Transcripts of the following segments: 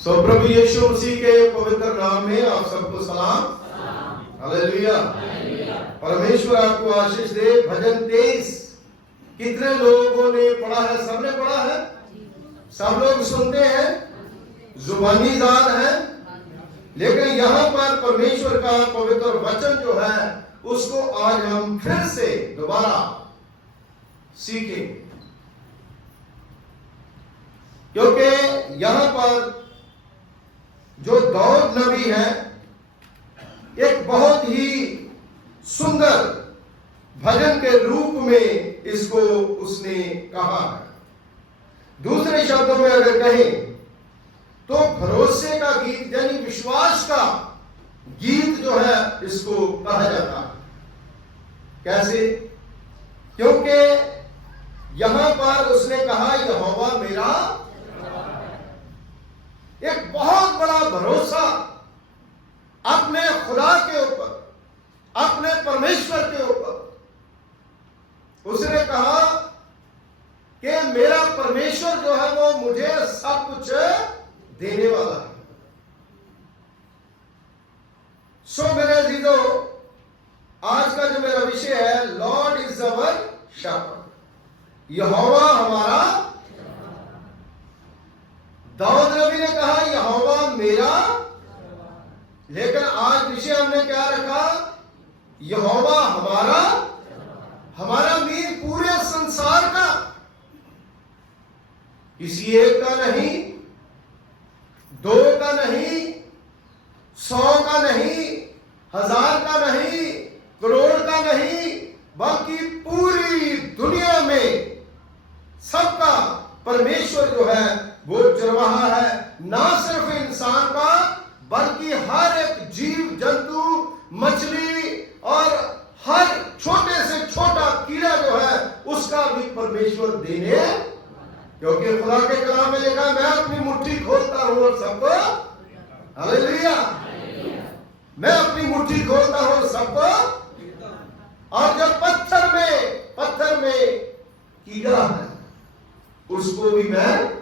सो प्रभु यीशु मसीह के पवित्र नाम में आप सबको सलाम। हालेलुया। परमेश्वर आपको आशीष दे। भजन 23 कितने लोगों ने पढ़ा है? सबने पढ़ा है? सब लोग सुनते हैं, जुबानी याद है, लेकिन यहाँ पर परमेश्वर का पवित्र वचन जो है उसको आज हम फिर से दोबारा सीखें, क्योंकि यहाँ पर जो दाऊद नबी है एक बहुत ही सुंदर भजन के रूप में इसको उसने कहा है। दूसरे शब्दों में अगर कहें तो भरोसे का गीत यानी विश्वास का गीत जो है इसको कहा जाता है। कैसे? क्योंकि यहां पर उसने कहा यहोवा मेरा, एक बहुत बड़ा भरोसा अपने खुदा के ऊपर, अपने परमेश्वर के ऊपर। उसने कहा कि मेरा परमेश्वर जो है वो मुझे सब कुछ देने वाला है। सो मेरे अजीजों, आज का जो मेरा विषय है, लॉर्ड इज अवर शेपर्ड, यहोवा हमारा। दाऊद नबी ने कहा यहोवा मेरा, लेकिन आज विषय हमने क्या रखा? यहोवा हमारा। हमारा मीन पूरे संसार का, किसी एक का नहीं, दो का नहीं, 100 का नहीं, 1000 का नहीं, करोड़ का नहीं, बल्कि पूरी दुनिया में सबका परमेश्वर जो है वो चरवाहा है। ना सिर्फ इंसान का, बल्कि हर एक जीव जंतु, मछली और हर छोटे से छोटा कीड़ा जो है उसका भी परमेश्वर देने, क्योंकि खुदा के कलाम में लिखा मैं अपनी मुट्ठी खोलता हूं और सबको, हालेलुया, मैं अपनी मुट्ठी खोलता हूं और सबको। और जो पत्थर में कीड़ा है उसको भी मैं,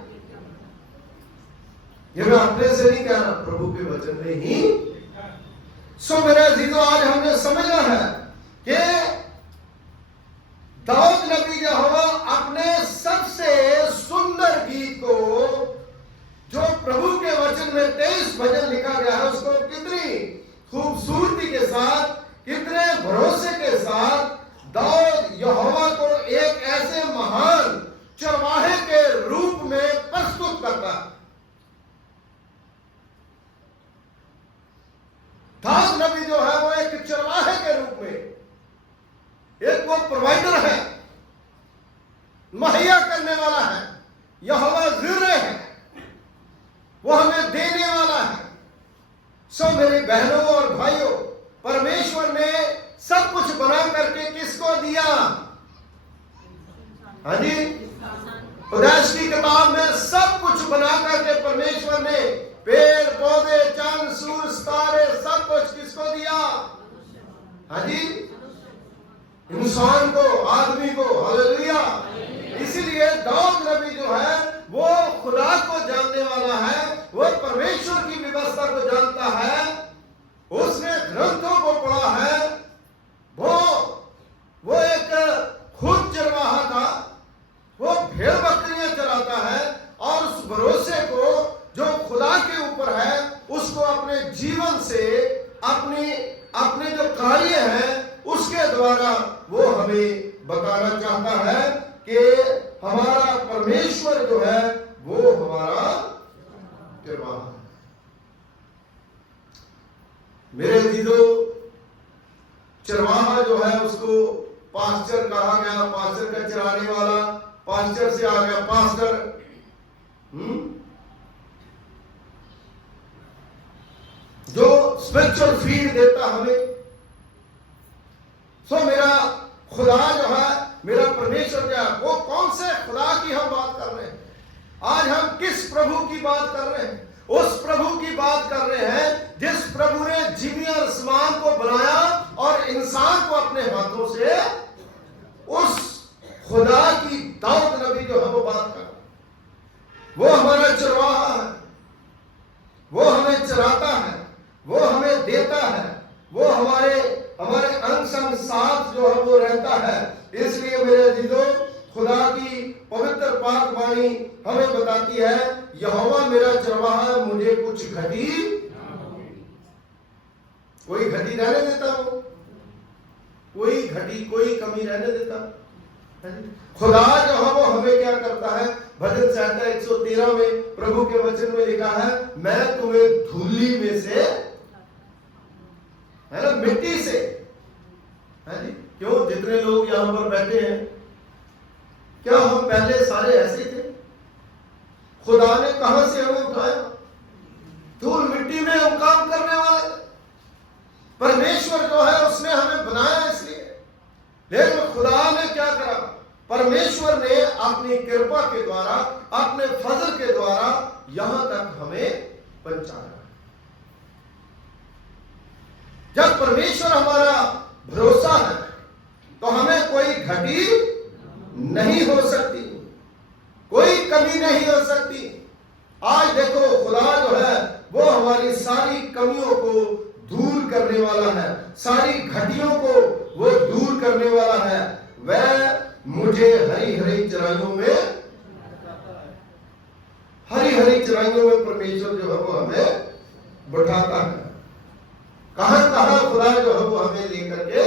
ये मैं अपने से नहीं कह रहा, प्रभु के वचन में ही। सो मेरे अजीजों, आज हमने समझना है कि दाऊद नबी जो है अपने सबसे सुंदर गीत को, जो प्रभु के वचन में 23 भजन लिखा गया है, उसको कितनी खूबसूरती के साथ, कितने भरोसे के साथ दाऊद यहोवा को एक ऐसे महान चरवाहे के रूप में प्रस्तुत करता है। दाऊद नबी जो है वो एक चरवाहे के रूप में, एक वो प्रोवाइडर है, मुहैया करने वाला है, यहोवा ज़िर्रे है, वो हमें देने वाला है। सो मेरी बहनों और भाइयों, परमेश्वर ने सब कुछ बना करके किसको दिया? हाँ जी, उपदेश की किताब में सब कुछ बना करके परमेश्वर ने पेड़ पौधे, चंद, सूरज, तारे, सब कुछ किसको दिया? हाँ जी, इंसान को, आदमी को। हालेलुया। इसीलिए दाऊद नबी जो है वो खुदा को जानने वाला है, वो परमेश्वर की व्यवस्था को जानता है, उसने ग्रंथों को पढ़ा है, वो एक खुद चरवाहा था, वो भेड़ बकरियां चराता है, और उस भरोसे को जो खुदा के ऊपर है उसको अपने जीवन से, अपने जो कार्य है उसके द्वारा वो हमें बताना चाहता है कि हमारा परमेश्वर जो है वो हमारा चरवाहा है। मेरे दीदो, चरवाहा जो है उसको पास्टर कहा गया, पास्टर का चराने वाला, पास्टर से आ गया पास्टर। जो स्पिरिचुअल फीड देता हमें। सो मेरा खुदा जो है, मेरा परमेश्वर जो है, वो कौन से खुदा की हम बात कर रहे हैं? आज हम किस प्रभु की बात कर रहे हैं? उस प्रभु की बात कर रहे हैं जिस प्रभु ने ज़मीन और आसमान को बनाया और इंसान को अपने हाथों से, उस खुदा की दाऊद नबी जो है वो बात कर, वो हमारा चरवाहा है। आती है, यहोवा मेरा चरवाहा, मुझे कुछ घटी, कोई घटी रहने देता हो, कोई घटी कोई कमी रहने देता। खुदा जो है वो हमें क्या करता है, भजन संहिता 113 में प्रभु के वचन में लिखा है, मैं तुम्हें धूली में से, है ना, मिट्टी से, है जी। क्यों, जितने लोग यहां पर बैठे हैं, क्या हम पहले सारे ऐसे थे? खुदा ने कहां से हमें उठाया? धूल मिट्टी में हम काम करने वाले। परमेश्वर जो है उसने हमें बनाया इसलिए, लेकिन खुदा ने क्या करा? परमेश्वर ने अपनी कृपा के द्वारा, अपने फजल के द्वारा यहां तक हमें पहुंचाया। जब परमेश्वर हमारा भरोसा है तो हमें कोई घटी नहीं हो सकती, कोई कमी नहीं हो सकती। आज देखो, खुदा जो है वो हमारी सारी कमियों को दूर करने वाला है, सारी घटियों को वो दूर करने वाला है। वह मुझे हरी हरी चराइयों में, हरी हरी चराइयों में परमेश्वर जो है वो हमें बैठाता है। कहां कहां खुदा जो है वो हमें लेकर के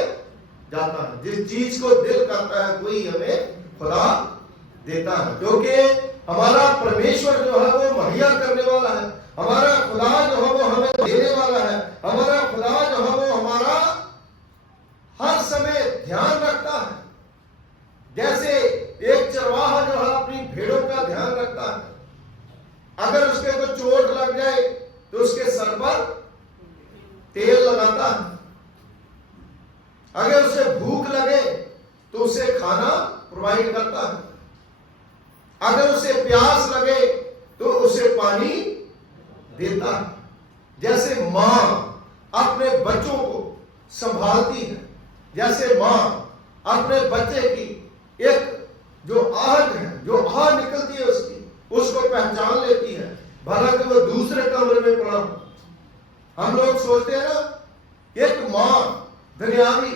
जाता है। जिस चीज को दिल करता है कोई हमें खुदा देता है, क्योंकि हमारा परमेश्वर जो है वो मुहैया करने वाला है। हमारा खुदा जो है वो हमें देने वाला है। हमारा खुदा जो है वो हमारा हर समय ध्यान रखता है। जैसे एक चरवाहा जो है अपनी भेड़ों का ध्यान रखता है, अगर उसके को चोट लग जाए तो उसके सर पर तेल लगाता है, अगर उसे भूख लगे तो उसे खाना प्रोवाइड करता है, अगर उसे प्यास लगे तो उसे पानी देता है। जैसे मां अपने बच्चों को संभालती है, जैसे मां अपने बच्चे की एक जो आहट है, जो आह निकलती है उसकी, उसको पहचान लेती है, भला कि वो दूसरे कमरे में पड़ा हो। हम लोग सोचते हैं ना, एक मां दुनियावी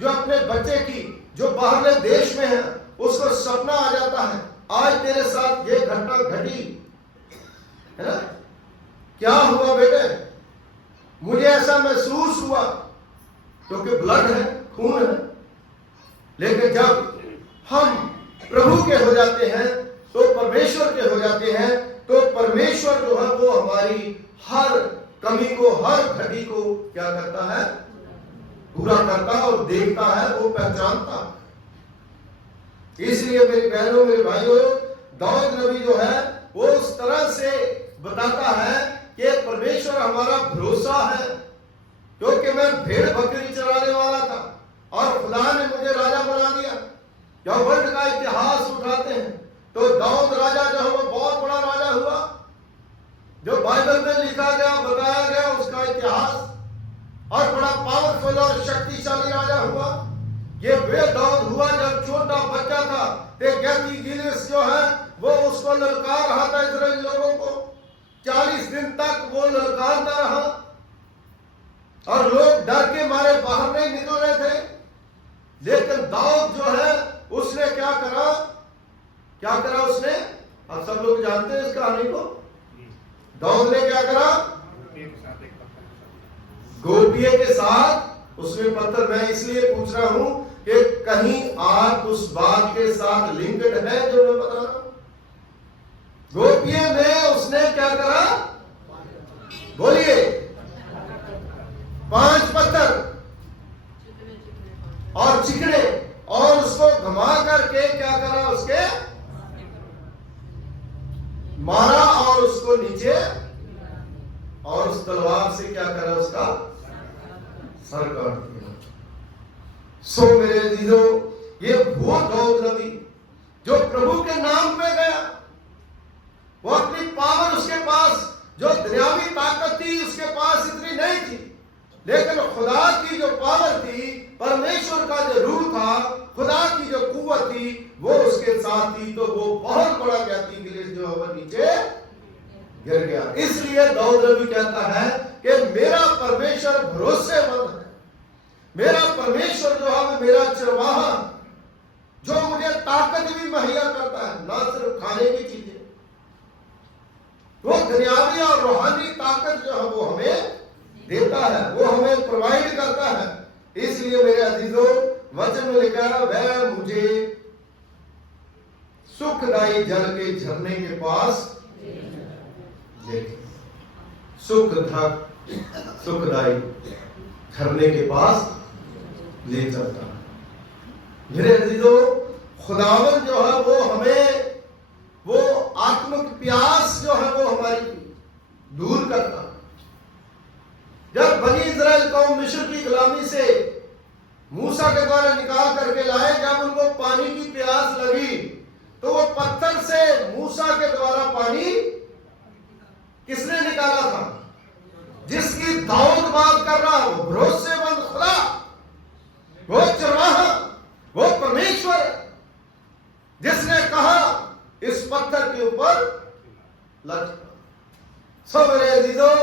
जो अपने बच्चे की, जो बाहरले देश में है, उसको सपना आ जाता है, आज तेरे साथ ये घटना घटी, है ना, क्या हुआ बेटे, मुझे ऐसा महसूस हुआ, क्योंकि ब्लड है, खून है। लेकिन जब हम प्रभु के हो जाते हैं, तो परमेश्वर के हो जाते हैं, तो परमेश्वर जो है वो हमारी हर कमी को, हर घटी को क्या करता है, पूरा करता है और देखता है, वो पहचानता है। इसलिए मेरी बहनों, मेरे भाइयों, दाऊद नबी जो है वो उस तरह से बताता है कि परमेश्वर हमारा भरोसा है, क्योंकि मैं भेड़ बकरी चराने वाला था और खुदा ने मुझे राजा बना दिया। जब वर्ल्ड का इतिहास उठाते हैं तो दाऊद राजा जो है वो बहुत बड़ा राजा हुआ, जो बाइबल में लिखा गया, बताया गया उसका इतिहास, और बड़ा पावरफुल और शक्तिशाली राजा हुआ। ये वे दाऊद हुआ जब छोटा बच्चा था, तो गैती गिलिस जो है वो उसको ललकार रहा था, इजराइल लोगों को 40 दिन तक वो ललकारता रहा और लोग डर के मारे बाहर नहीं निकल रहे थे। लेकिन दाऊद जो है उसने क्या करा, क्या करा उसने, आप सब लोग जानते हैं इस कहानी को। दाऊद ने क्या करा, गोपिये के साथ उसने पत्थर, मैं इसलिए पूछ रहा हूं कि कहीं आप उस बात के साथ लिंक्ड है जो मैं बता रहा हूं। गोपिये में उसने क्या करा, बोलिए, 5 पत्थर और चिकने, और उसको घुमा करके क्या करा, उसके मारा और उसको नीचे, और उस तलवार से क्या करा, उसका सर काट दिया। सो मेरे अजीजों, ये वो दाऊद नबी जो प्रभु के नाम पे गया, वो अपनी पावर उसके पास, जो दुनियावी ताकत थी उसके पास इतनी नहीं थी, लेकिन खुदा की जो पावर थी, परमेश्वर का जो रूह था, खुदा की जो कुव्वत थी वो उसके साथ थी, तो वो बहुत बड़ा ज्ञाति गिलिस जो है वो नीचे गिर गया। इसलिए दाऊद नबी कहता है कि मेरा परमेश्वर भरोसेमंद है, मेरा परमेश्वर जो है मेरा चरवाहा, जो मुझे ताकत भी मुहैया करता है, ना सिर्फ खाने की चीजें, दुनियावी और रूहानी ताकत जो है वो हमें देता है, वो हमें प्रोवाइड करता है। इसलिए मेरे अजीजों, वचन में लिखा है, वह मुझे सुखदायी जल के झरने के पास ले, सुखदायी झरने के पास ले चलता है। मेरे अजीजों, खुदावन जो है वो हमें वो आत्मिक प्यास जो है वो हमारी दूर करता है। जब बनी इस्राएल कौम मिस्र की गुलामी से मूसा के द्वारा निकाल करके लाए, जब उनको पानी की प्यास लगी तो वो पत्थर से मूसा के द्वारा पानी किसने निकाला था? जिसकी दाऊद बात कर रहा, वो भरोसेमंद खुदा, वो चरवाहा, वो परमेश्वर, जिसने कहा इस पत्थर के ऊपर लटका। सो मेरे अजीजों,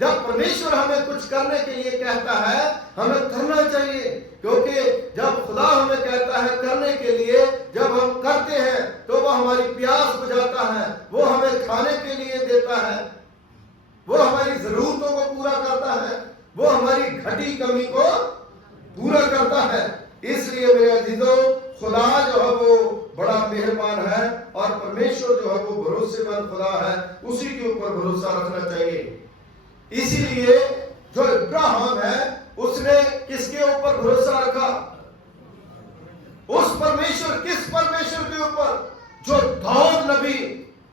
जब परमेश्वर हमें कुछ करने के लिए कहता है, हमें करना चाहिए, क्योंकि जब खुदा हमें कहता है करने के लिए, जब हम करते हैं तो वह हमारी प्यास बुझाता है, वो हमें खाने के लिए देता है, वो हमारी जरूरतों को पूरा करता है, वो हमारी घटी कमी को पूरा करता है। इसलिए मेरे अजीजों, खुदा जो है वो बड़ा मेहरबान है और परमेश्वर जो है वो भरोसेमंद खुदा है, उसी के ऊपर भरोसा रखना चाहिए। इसीलिए जो इब्राहिम है उसने किसके ऊपर भरोसा रखा? उस परमेश्वर, किस परमेश्वर के ऊपर? जो दाऊद नबी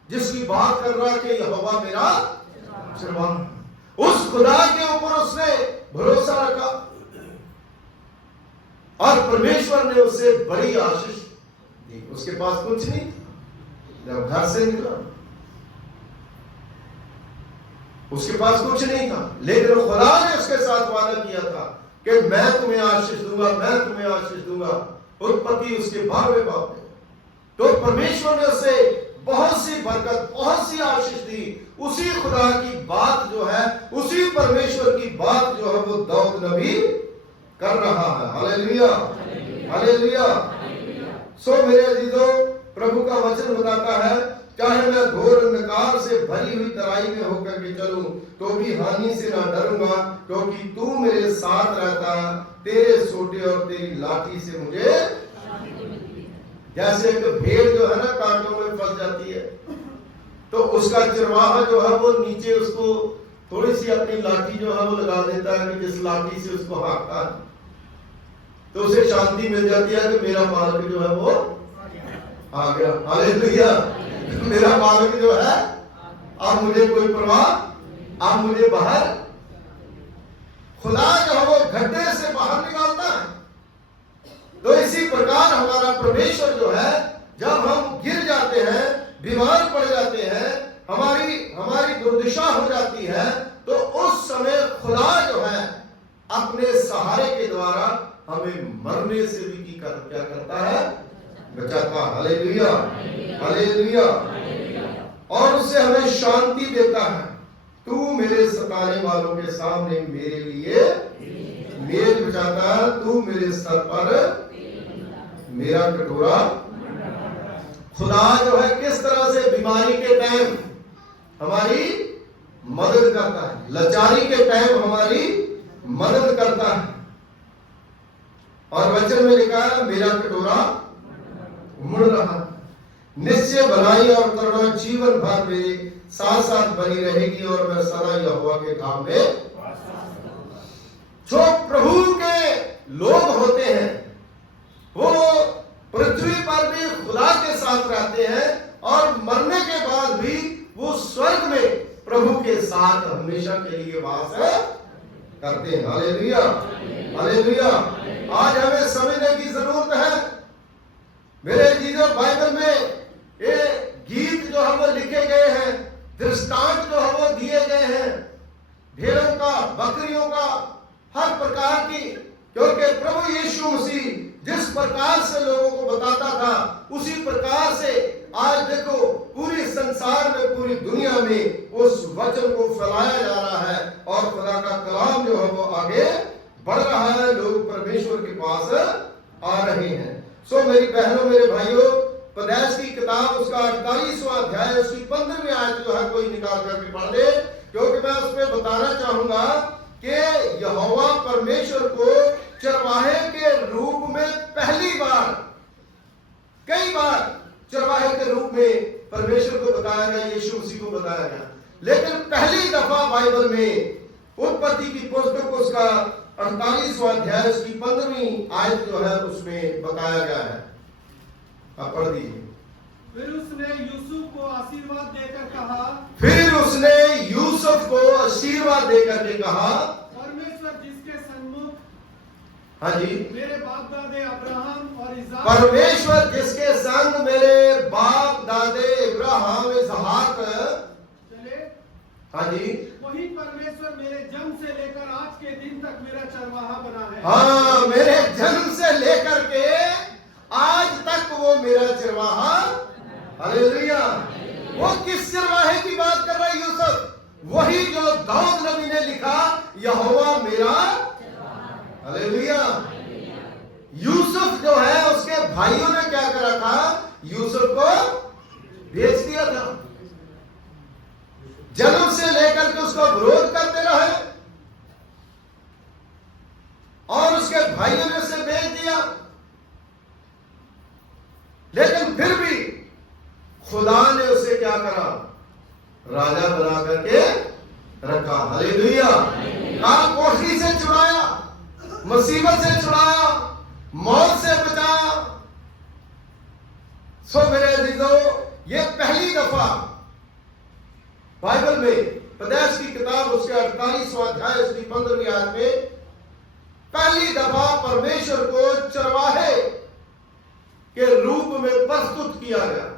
जिसकी बात कर रहा कि यहोवा मेरा चरवाहा, उस खुदा के ऊपर उसने भरोसा रखा और परमेश्वर ने उसे बड़ी आशीष दी। उसके पास कुछ नहीं, जब घर से निकला उसके पास कुछ नहीं था, लेकिन खुदा ने उसके साथ वादा किया था कि मैं तुम्हें आशीष दूंगा, मैं तुम्हें आशीष दूंगा। उत्पत्ति उसके 12वें बाब में तो परमेश्वर ने उसे बहुत सी बरकत, बहुत सी आशीष दी। उसी खुदा की बात जो है, उसी परमेश्वर की बात जो है वो दाऊद नबी कर रहा है। Hallelujah, hallelujah. सो मेरे अजीजों, प्रभु का वचन बताता है, चाहे मैं घोर अंधकार से भरी हुई तराई में होकर के चलूं तो भी हानि से ना डरूंगा, क्योंकि तू मेरे साथ रहता, तेरे सोटे और तेरी लाठी से मुझे। जैसे एक भेड़ जो है ना कांटों में फंस जाती है, तो उसका चरवाहा जो है वो नीचे उसको थोड़ी सी अपनी लाठी जो है वो लगा देता है कि जिस लाठी से उसको हाँकता है तो उसे शांति मिल जाती है कि मेरा मालिक जो है वो आ गया। हालेलुया, मेरा मालिक जो है, अब मुझे कोई परवाह, अब मुझे बाहर। खुदा जो है वो गड्ढे से बाहर निकालता है। तो इसी प्रकार हमारा परमेश्वर जो है, जब हम गिर जाते हैं, बीमार पड़ जाते हैं, हमारी दुर्दशा हो जाती है, तो उस समय खुदा जो है अपने सहारे के द्वारा हमें मरने से भी क्या करता है? बचाता। Hallelujah, hallelujah. और उससे हमें शांति देता है। तू मेरे सताने वालों के सामने मेरे लिए मेज बिछाता है, तू मेरे सर पर मेरा कटोरा। खुदा जो है किस तरह से बीमारी के टाइम हमारी मदद करता है, लाचारी के टाइम हमारी मदद करता है। और वचन में लिखा है, मेरा कटोरा उमड़ रहा, निश्चय भलाई और करुणा जीवन भर मेरे साथ साथ बनी रहेगी और मैं सदा यहोवा के धाम में। जो प्रभु के लोग होते हैं वो पृथ्वी पर भी खुदा के साथ रहते हैं और मरने के बाद भी वो स्वर्ग में प्रभु के साथ हमेशा के लिए वास करते हैं। Hallelujah, hallelujah. आज हमें समझने की जरूरत है मेरे जीजो, बाइबल में ये गीत जो है वो लिखे गए हैं, दृष्टांत जो है वो दिए गए हैं, भेड़ों का, बकरियों का, हर प्रकार की, क्योंकि प्रभु यीशु मसीह जिस प्रकार से लोगों को बताता था उसी प्रकार से आज देखो पूरी संसार में, पूरी दुनिया में उस वचन को फैलाया जा रहा है और खुदा का कलाम जो है वो आगे बढ़ रहा है, लोग परमेश्वर के पास आ रहे हैं। सो मेरी बहनों, मेरे भाइयों, पैदाइश की किताब उसका 48वां अध्याय उसकी 15वीं आयत जो है कोई निकाल करके पढ़ दे, क्योंकि मैं उसमें बताना चाहूंगा कि यहोवा परमेश्वर को चरवाहे के रूप में पहली बार, कई बार चरवाहे के रूप में परमेश्वर को बताया गया, यीशु मसीह को बताया गया, लेकिन पहली दफा बाइबल में उत्पत्ति की पुस्तक उसका 48वां अध्याय उसकी 15वीं आयत जो है उसमें बताया गया है। आप पढ़ दीजिए। फिर उसने यूसुफ को आशीर्वाद देकर कहा, फिर उसने यूसुफ को आशीर्वाद देकर के कहा, परमेश्वर जिसके सन्मुख हाँ जी, मेरे बाप दादे अब्राहम और इसहाक, परमेश्वर जिसके संग मेरे बाप दादे इब्राहिम इसहाक चले, हाँ जी, वही परमेश्वर मेरे जन्म से लेकर आज के दिन तक मेरा चरवाहा बना है। हाँ, मेरे जन्म से लेकर के आज तक वो मेरा चरवाहा, हालेलुया। वो किस चरवाहे की बात कर रहा है यूसुफ? वही जो दाऊद नबी ने लिखा, यहोवा मेरा, हालेलुया। यूसुफ जो है उसके भाइयों ने क्या करा था? यूसुफ को बेच दिया था, जन्म से लेकर के उसका विरोध करते रहे और उसके भाइयों ने उसे बेच दिया, लेकिन फिर भी खुदा ने उसे क्या करा? राजा बना करके रखा, हालेलुया। काल कोठरी से छुड़ाया, मुसीबत से छुड़ाया, मौत से बचाया। सो मेरे अजीजों, ये पहली दफा बाइबल में पैदाइश की किताब उसके 48वां अध्याय उसकी 15वीं आयत में पहली दफा परमेश्वर को चरवाहे के रूप में प्रस्तुत किया गया।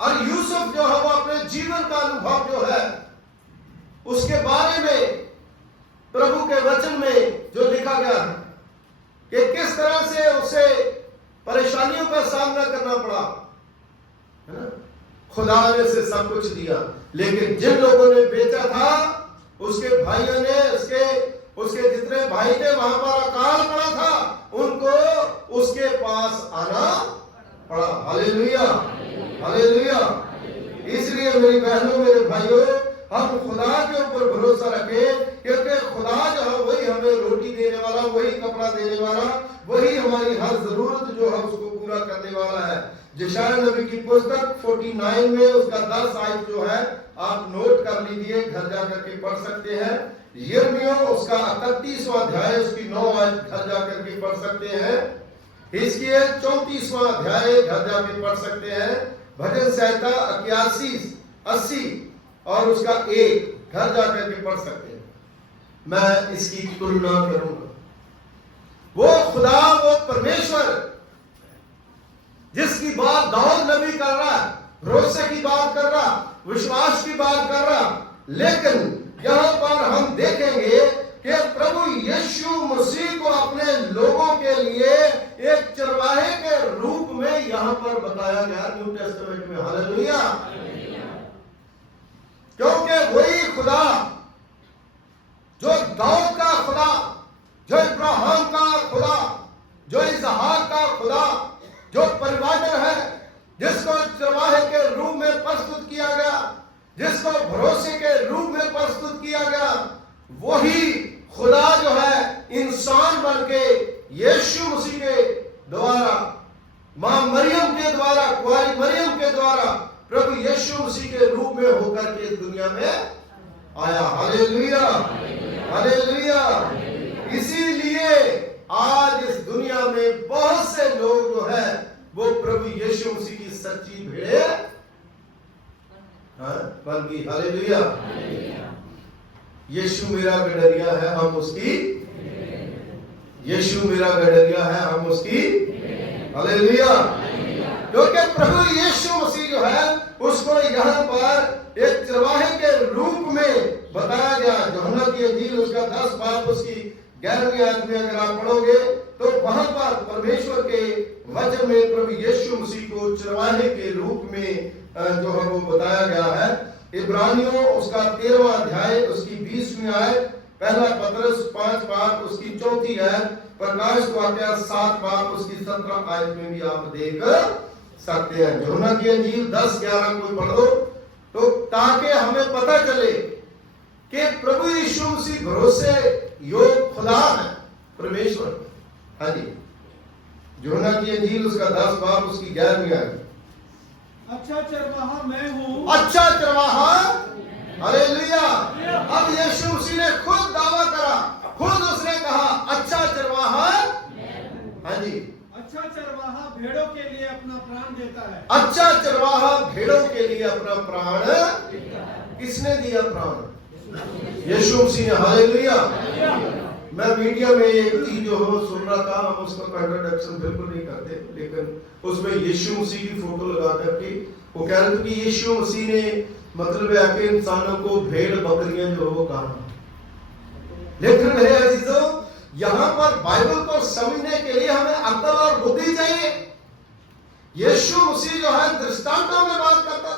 और यूसुफ जो है वो अपने जीवन का अनुभव जो है उसके बारे में प्रभु के वचन में जो लिखा गया है कि किस तरह से उसे परेशानियों का सामना करना पड़ा, है ना? खुदा ने उसे सब कुछ दिया, लेकिन जिन लोगों ने बेचा था उसके भाइयों ने, उसके जितने भाई थे वहां पर अकाल पड़ा था, उनको उसके पास आना पड़ा, हालेलुया, हालेलुया। इसलिए मेरी बहनों, मेरे भाइयों, हम खुदा के ऊपर भरोसा रखें, क्योंकि खुदा जो है वही हमें रोटी देने वाला, वही कपड़ा देने वाला, वही हमारी हर जरूरत जो है उसको पूरा करने वाला है। यशायाह नबी की पुस्तक 49 में उसका 10 आयत जो है आप नोट कर लीजिए, घर जाकर के पढ़ सकते हैं। यिर्मयाह उसका 31वां अध्याय उसकी 9 आयत घर जाकर के पढ़ सकते हैं। हिजकिय्याह 34वां अध्याय घर जाकर पढ़ सकते हैं। भजन संहिता 81, 80 और उसका 1 घर जाकर के पढ़ सकते हैं। मैं इसकी तुलना करूंगा। वो खुदा, वो परमेश्वर जिसकी बात दाऊद नबी कर रहा है, भरोसे की बात कर रहा, विश्वास की बात कर रहा, लेकिन यहां पर हम देखेंगे कि प्रभु यीशु मसीह को अपने लोगों के लिए एक चरवाहे के रूप में यहां पर बताया गया न्यू टेस्टामेंट में, हालेलुया। क्योंकि वही खुदा जो दाऊद का खुदा, जो इब्राहिम का खुदा, जो इसहाक का खुदा, जो परिवार है, जिसको चरवाहे के रूप में प्रस्तुत किया गया, जिसको भरोसे के रूप में प्रस्तुत किया गया, वही खुदा जो है इंसान बन के यीशु मसीह के द्वारा, मां मरियम के द्वारा, कुंवारी मरियम के द्वारा प्रभु यीशु मसीह के रूप में होकर के इस दुनिया में आया, हालेलुया, हालेलुया। इसीलिए आज इस दुनिया में बहुत से लोग जो है वो प्रभु यीशु मसीह की सच्ची भेड़ बन गई, हालेलुया। यीशु मेरा गडरिया है, हम उसकी, यीशु मेरा गडरिया है, हम उसकी, हालेलुया। क्योंकि प्रभु यीशु मसीह जो है उसको यहाँ पर एक चरवाहे के रूप में बताया गया। यूहन्ना की इंजील उसका 10 बाब उसकी 11वीं आयत में अगर आप पढ़ोगे तो वहां पर परमेश्वर के वचन में प्रभु यीशु मसीह को चरवाहे के रूप में जो है वो बताया गया है। इब्रानियों उसका 13वां अध्याय उसकी 20वीं आयत, पहला पतरस 5 बाब उसकी 4थी आयत, प्रकाश वाक्य 7 बाब उसकी 17 आयत में भी आप देख सकते हैं। यूहन्ना की अंजील 10:11 कोई पढ़ो तो, ताकि हमें पता चले कि प्रभु यीशु मसीह भरोसे योग खुदा है, परमेश्वर। हाँ जी, यूहन्ना की अंजील उसका 10 बाब उसकी 11वीं आयत। अच्छा चरवाहा मैं हूँ। अच्छा चरवाहा, हालेलुया। अब यीशु मसीह ने खुद दावा करा, खुद उसने कहा अच्छा चरवाहा। हाँ जी, अच्छा चरवाहा भेड़ों के लिए अपना प्राण देता है। अच्छा चरवाहा भेड़ों के लिए अपना प्राण, किसने दिया प्राण? यीशु मसीह ने, हालेलुया। मैं मीडिया में एक चीज जो हो सुन रहा था, हम उसका कंट्रोडक्शन बिल्कुल नहीं करते, लेकिन उसमें यीशु मसीह की फोटो लगा करके वो कह रहे थे कि यीशु मसीह ने मतलब है कि इंसानों को भेड़ बकरियां जो वो कहा। लेकिन मेरे अजीजों, यहां पर बाइबल को समझने के लिए हमें अक्ल और बुद्धि चाहिए। यीशु मसीह जो है दृष्टांतों में बात करता,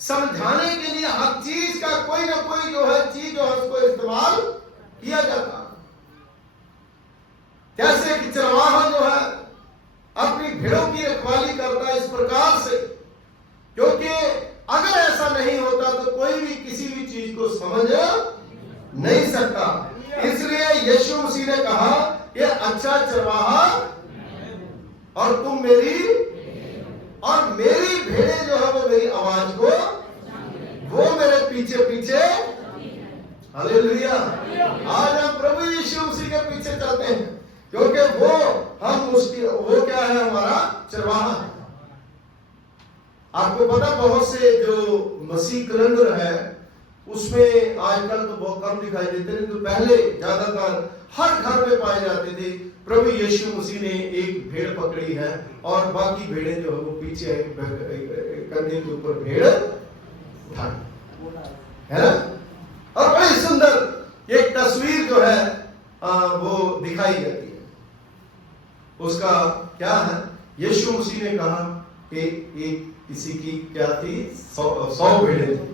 समझाने के लिए हर चीज का कोई ना कोई जो है चीज जो है उसको इस्तेमाल किया जाता। कैसे कि चरवाहा जो है अपनी भेड़ों की रखवाली करता है इस प्रकार से, क्योंकि अगर ऐसा नहीं होता तो कोई भी किसी भी चीज को समझ नहीं सकता। इसलिए यीशु मसीह ने कहा कि अच्छा चरवाहा और तुम मेरी और मेरी भेड़ें जो है वो मेरी आवाज को, वो मेरे पीछे पीछे, हालेलुया। आज हम प्रभु यीशु मसीह के पीछे चलते हैं, क्योंकि वो क्या है, हमारा चरवाहा। आपको पता बहुत से जो मसीह कैलेंडर है उसमें आजकल तो बहुत कम दिखाई देते हैं, तो पहले ज्यादातर हर घर में पाए जाते थे। प्रभु यीशु मसीह ने एक भेड़ पकड़ी है और बाकी भेड़ें जो है वो पीछे कंधे के ऊपर भेड़ उठाई है ना। और बड़ी सुंदर एक तस्वीर जो है वो दिखाई जाती है। उसका क्या है, यीशु मसीह ने कहा कि एक किसी की क्या थी, 100 भेड़ें थी।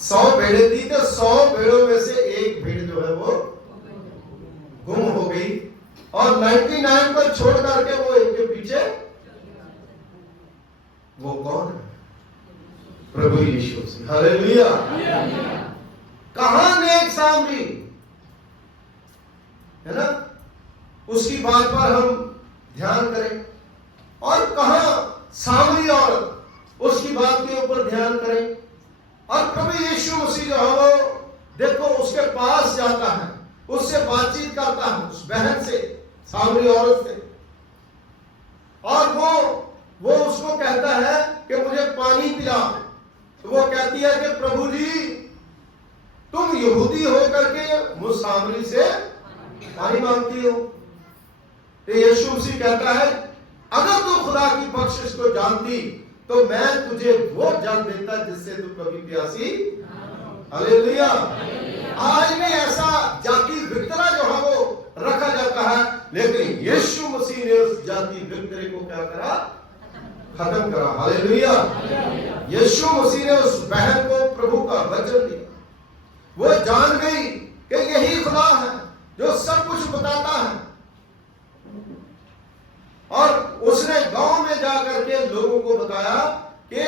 100 भेड़ें थी तो 100 भेड़ों में से एक भेड़ जो है वो गुम हो गई और 99 को छोड़ करके वो एक के पीछे, वो कौन है? प्रभु यीशु मसीह, हालेलुया। कहां नेक सामरी है ना, उसकी बात पर हम ध्यान करें, और कहां सामरी औरत, उसकी बात के ऊपर ध्यान करें। और प्रभु यीशु मसीह जो है वो देखो उसके पास जाता है, उससे बातचीत करता है, उस बहन से, सामरी औरत से, और वो उसको कहता है कि मुझे पानी पिला। तो वो कहती है कि प्रभु जी तुम यहूदी होकर के मुझ सामरी से पानी मांगती हो। तो यीशु मसीह कहता है अगर तू खुदा की बख्शिश को जानती तो मैं तुझे वो जल देता जिससे तू कभी प्यासी। हालेलुया। आज भी ऐसा जाति विक्तरा जो है वो रखा जाता है, लेकिन यीशु मसीह ने उस जाति विक्तरे को क्या करा, खत्म करा। हालेलुया। यीशु मसीह ने उस बहन को प्रभु का वचन दिया, वो जान गई कि यही खुदा है जो सब कुछ बताता है, और उसने गांव में जाकर के लोगों को बताया कि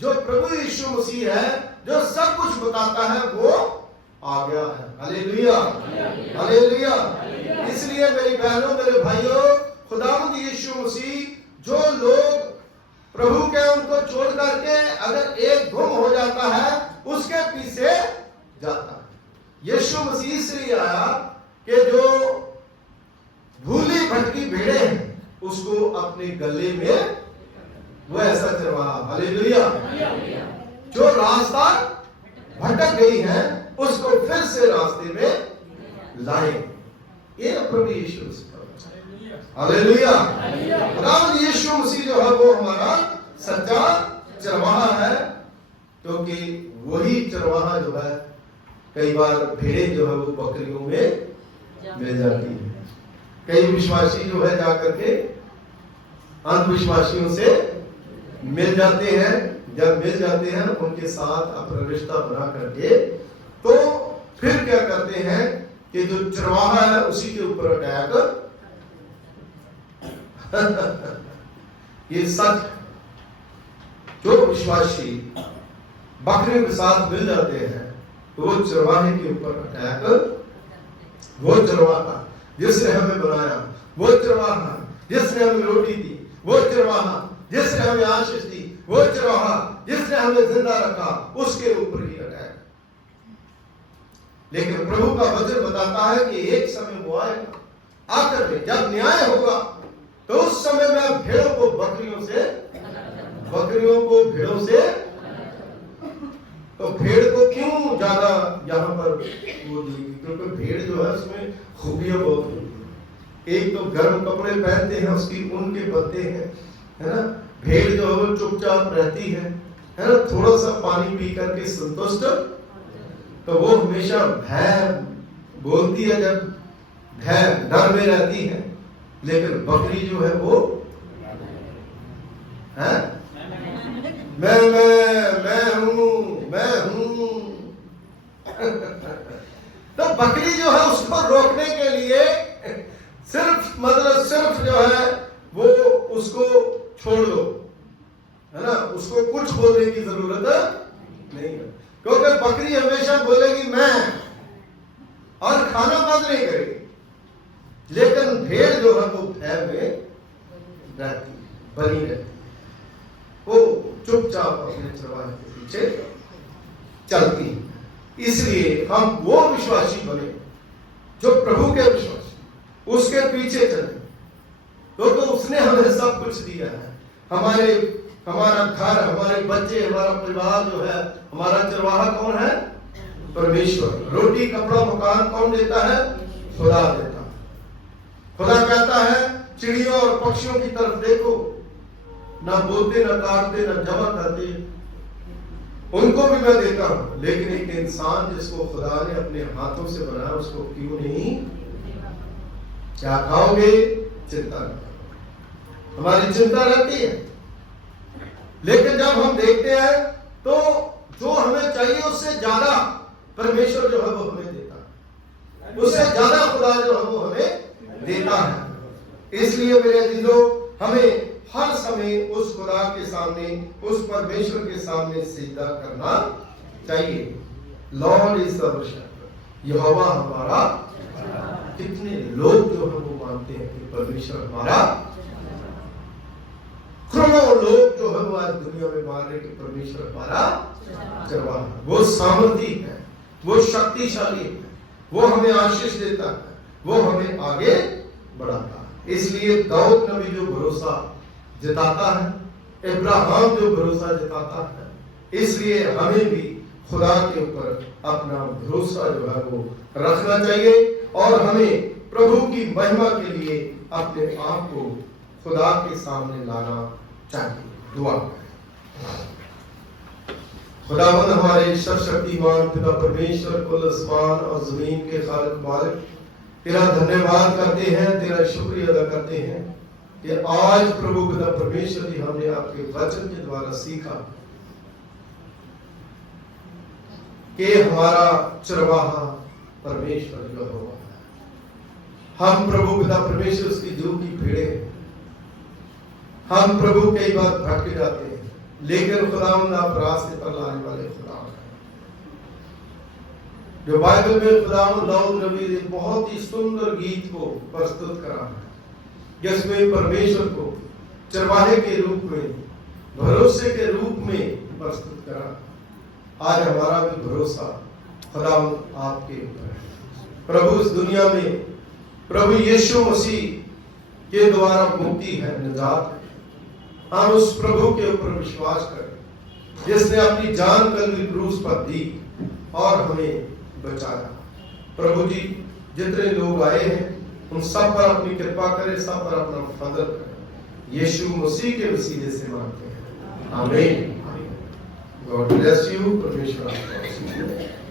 जो प्रभु यीशु मसीह है जो सब कुछ बताता है वो आ गया है। Hallelujah, hallelujah. इसलिए मेरी बहनों मेरे भाइयों, खुदावंद यीशु मसीह जो लोग प्रभु के उनको छोड़ करके अगर एक गुम हो जाता है उसके पीछे जाता है। यीशु मसीह इसलिए आया कि जो भूली भटकी भेड़ें हैं उसको अपने गले में, वो ऐसा चरवाहा, हालेलुया, जो रास्ता भटक गई है उसको फिर से रास्ते में लाए। ये प्रभु यीशु मसीह, हालेलुया। खुदावंद यीशु मसीह जो है वो हमारा सच्चा चरवाहा है, क्योंकि वही चरवाहा जो है कई बार भेड़ें जो है वो बकरियों में मिल जाती है। कई विश्वासी जो है जाकर के अंधविश्वासियों से मिल जाते हैं, जब मिल जाते हैं उनके साथ अपना रिश्ता बना करके तो फिर क्या करते हैं कि जो चरवाहा है उसी के ऊपर अटैक ये सच है। जो विश्वासी बकरियों के साथ मिल जाते हैं तो वो चरवाहे के ऊपर अटैक, वो चरवाहा जिसने हमें बनाया, वो चरवाहा जिसने हमें रोटी दी, वो चरवाहा जिसने हमें आशीष दी, वो चरवाहा जिसने हमें जिंदा रखा, उसके ऊपर ही अटैक। लेकिन प्रभु का वचन बताता है कि एक समय वो आएगा, आखिर में जब न्याय होगा तो उस समय मैं भेड़ों को बकरियों से, बकरियों को भेड़ों से, तो भेड़ को क्यों ज्यादा यहाँ पर वो दी? क्योंकि भेड़ जो है उसमें खूबियां बहुत होती है। एक तो गर्म कपड़े पहनते हैं, उसकी ऊन के बनते हैं, है ना। भेड़ जो है वो चुपचाप रहती है ना, थोड़ा सा पानी पी करके संतुष्ट, तो वो हमेशा भय बोलती है, जब भय डर में रहती है। लेकिन बकरी जो है वो है मैं हूं तो बकरी जो है उसको रोकने के लिए सिर्फ जो है वो उसको छोड़ दो, है ना, उसको कुछ बोलने की जरूरत नहीं है। क्योंकि बकरी हमेशा बोलेगी मैं, और खाना बंद नहीं करेगी। लेकिन भेड़ जो है वो भय में रहती, बनी रहती, वो चुपचाप अपने चरवाहे के पीछे चलती है। इसलिए हम वो विश्वासी बने जो प्रभु के विश्वासी, उसके पीछे चले। तो उसने हमें सब कुछ दिया है। हमारा घर, हमारे बच्चे, हमारा परिवार जो है, हमारा चरवाहा कौन है? परमेश्वर। रोटी कपड़ा मकान कौन देता है? खुदा देता है। खुदा कहता है चिड़ियों और पक्षियों की तरफ देखो, ना बोलते, ना काटते, ना जमा करते, उनको भी मैं देता हूं। लेकिन एक इंसान जिसको खुदा ने अपने हाथों से बनाया, उसको क्यों नहीं? क्या खाओगे? चिंता नहीं करो। हमारी चिंता रहती है। लेकिन जब हम देखते हैं तो जो हमें चाहिए उससे ज्यादा परमेश्वर जो है वो हमें देता है, उससे ज्यादा खुदा जो है वो हमें देता है। इसलिए मेरे अजीजों, हमें हर समय उस खुदा के सामने, उस परमेश्वर के सामने सिजदा करना चाहिए। लॉर्ड इज आवर शेफर्ड, यहोवा हमारा। कितने लोग जो है वो मानते हैं कि परमेश्वर हमारा, करोड़ों लोग जो है वो आज दुनिया में मान रहे कि परमेश्वर हमारा चरवाहा, वो सामर्थी है, वो शक्तिशाली है, वो हमें आशीष देता है, वो हमें आगे बढ़ाता है। इसलिए दाऊद नबी जो भरोसा जताता है, इब्राहिम जो भरोसा जताता है, इसलिए हमें भी खुदा के ऊपर अपना भरोसा जो है वो रखना चाहिए। और हमें प्रभु की महिमा के लिए अपने आप को खुदा के सामने लाना चाहिए। दुआ करें। खुदावंद हमारे सर्वशक्तिमान पिता परमेश्वर, कुल आसमान और जमीन के खालिक मालिक, तेरा धन्यवाद करते हैं, तेरा शुक्रिया अदा करते हैं कि आज प्रभु पिता परमेश्वर जी हमने आपके वचन के द्वारा सीखा कि हमारा चरवाहा परमेश्वर जो होगा। हम प्रभु पिता परमेश्वर उसकी दिल की भेड़े हैं। हम प्रभु कई बार भटक जाते हैं, लेकिन खुदावंद आप रास्ते पर लाने वाले खुदा हैं। जो बाइबल में खुदावंद दाऊद नबी ने बहुत ही सुंदर गीत को प्रस्तुत करा है, जिसमें परमेश्वर को चरवाहे के रूप में, भरोसे के रूप में प्रस्तुत करा। आज हमारा भी भरोसा खुदावंद आपके ऊपर है। प्रभु इस दुनिया में प्रभु यीशु मसीह के द्वारा मुक्ति है, निजात है। हम उस प्रभु के ऊपर विश्वास करें जिसने अपनी जान कलवरी क्रूस पर दी और हमें बचाया। प्रभु जी जितने लोग आए हैं उन सब पर अपनी कृपा करें, सब पर अपना फजल करें। यीशु मसीह के वसीले से मांगते हैं, आमीन। God bless you. परमेश्वर आपको